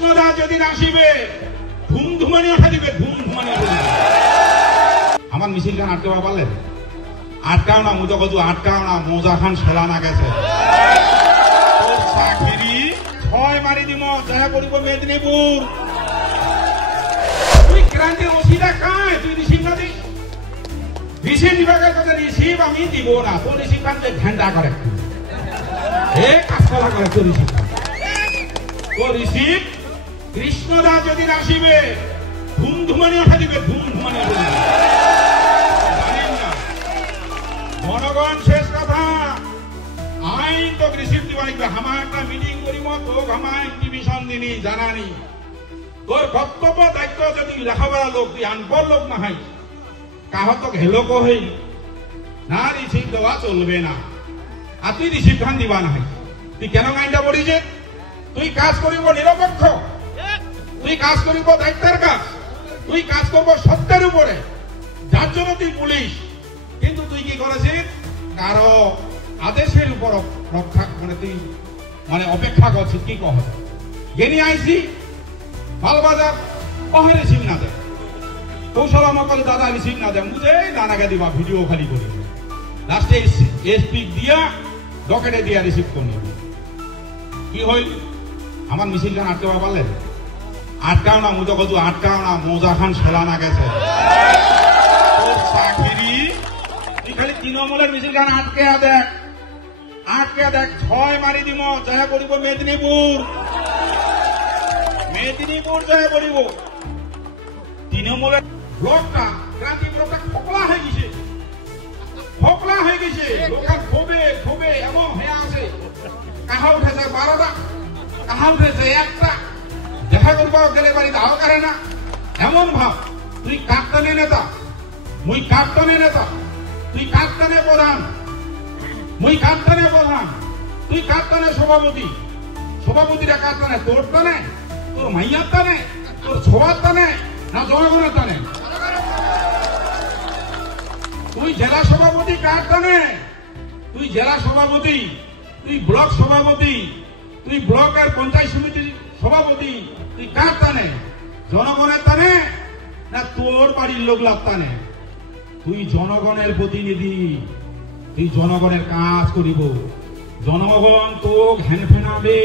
কৃষ্ণদাস যদি আসিবে ধুমধুমানি ওঠা দিবে, ধুমধুমানি আমার মিছিল খান আটকাবা পারলেন? আটকাও না, মুজো কজু আটকাও না, মোজা খান সেলা না গেছে চাকরি ছয় মারি দিব, দেখা করিব মেদিনীপুর। তুই ক্রান্তির রসিদা খায়, তুই রিসিভ না দিস। রিসিভ বিভাগের কথা রিসিভ আমি দিব না, তোর রিসিভ খান ঘন্টা করে কাজকলা করে তোর রিসিভ খান। তোর রিসিভ কৃষ্ণদাস যদি আসিবে ধুমধুমানি ওঠা দিবে, ধুমধুমানি জানেন না জনগণ। শেষ কথা, আইন তো রিসিভ দিবা লাগবে। আমার একটা মিটিং করিব, তোক আমার ইনভিটেশন দিনি জানানি। তোর কর্তব্য দায়িত্ব যদি লেখাপড়া লোক, তুই আনপড় লোক না হয়, কাহতক হেলো কই না, রিসিভ দেওয়া চলবে না। আর তুই রিসিভ খান দিবা না হয়, তুই কেন আইনটা পড়িছে? তুই কাজ করিব নিরপেক্ষ, তুই কাজ করিব দায়িত্বের কাজ, তুই কাজ করব সত্যের উপরে, যার জন্য তুই পুলিশ। কিন্তু তুই কি করেছিস? কারো আদেশের উপর রক্ষা মানে তুই মানে অপেক্ষা করছিস। কি কহ গেনি আইসি মালবাজার কহে রিসিভ না দেয়, কৌশল মকল দাদা রিসিভ না দেয়, মুঝে নানাকে দিবা ভিডিও খালি করি, লাস্টে এসপি দিয়া ডকেটে দিয়া রিসিভ করি। কি হইল? আমার মিছিল খান আটকাবা পারলেন? আটকাও না, মুজো কজু আটকাও না, মোজা খান সেলা না গেছে চাকরি। তুই খালি তৃণমূলের মিছিল খান আটকে দেখ, আটকে দেখ, ছয় মারি দিব, দেখা করিব মেদিনীপুর। মেদিনীপুর জয় করিব। তৃণমূলের ব্লকটা, ক্রান্তি ব্লকটা খোকলা হয়ে গেছে, খোকলা হয়ে গেছে। লোকা ক্ষোভে ক্ষোভে এমন হয়ে আছে, কাহা উঠেছে 12টা, কাহা উঠেছে 1টা, দেখা করব গেলে বাড়ি দাও করে না, এমন ভাব। তুই কাপ্তানে নেতা, মুই কাপ্তানে নেতা, তুই কাপ্তানে প্রধান, মুই কাপ্তানে প্রধান, তুই কাপ্তানে সভাপতি। সভাপতিরা কাপ্তানে তোর টানে, তোর মাইয়ার টানে, তোর সবার টানে না জনগণের টানে? তুই জেলা সভাপতি কার টানে? তুই জেলা সভাপতি, তুই ব্লক সভাপতি, তুই ব্লকের পঞ্চায়েত সমিতির সভাপতি, তুই কার টানে? জনগণের টানে না তোর বাড়ির লোকলার টানে? তুই জনগণের প্রতিনিধি, তুই জনগণের কাজ করিব। জনগণ তোক হেন ফেনাবে,